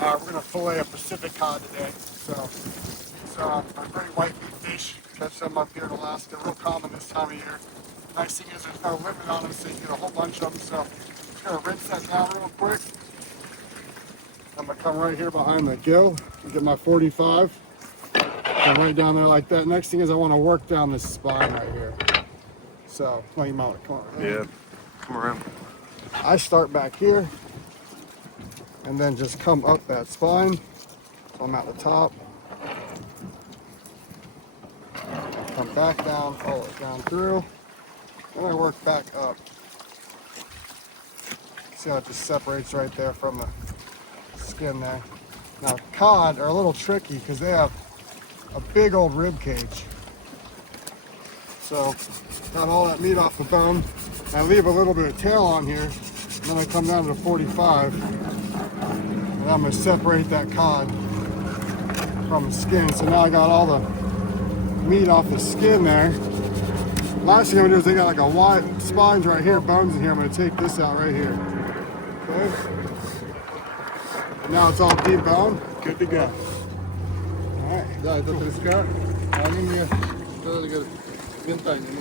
We're gonna fillet a Pacific cod today. So these are very white meat fish. Catch them up here in Alaska, real common this time of year. Nice thing is there's no limit on them, so you get a whole bunch of them. So just gonna rinse that down real quick. I'm gonna come right here behind the gill and get my 45. Go right down there like that. Next thing is I want to work down this spine right here. So, well, you might come on. Yeah, come around. I start back here and then just come up that spine. So I'm at the top. I come back down, follow it down through. Then I work back up. See how it just separates right there from the skin there. Now, cod are a little tricky because they have a big old rib cage. So, got all that meat off the bone. I leave a little bit of tail on here, and then I come down to the 45, and I'm gonna separate that cod from the skin. So now I got all the meat off the skin there. Last thing I'm gonna do is they got like a wide spines right here, bones in here. I'm gonna take this out right here. Okay. And now it's all deboned. Good to go. All right. Да, это треска, а они мне что-то говорят, ментальный, ну,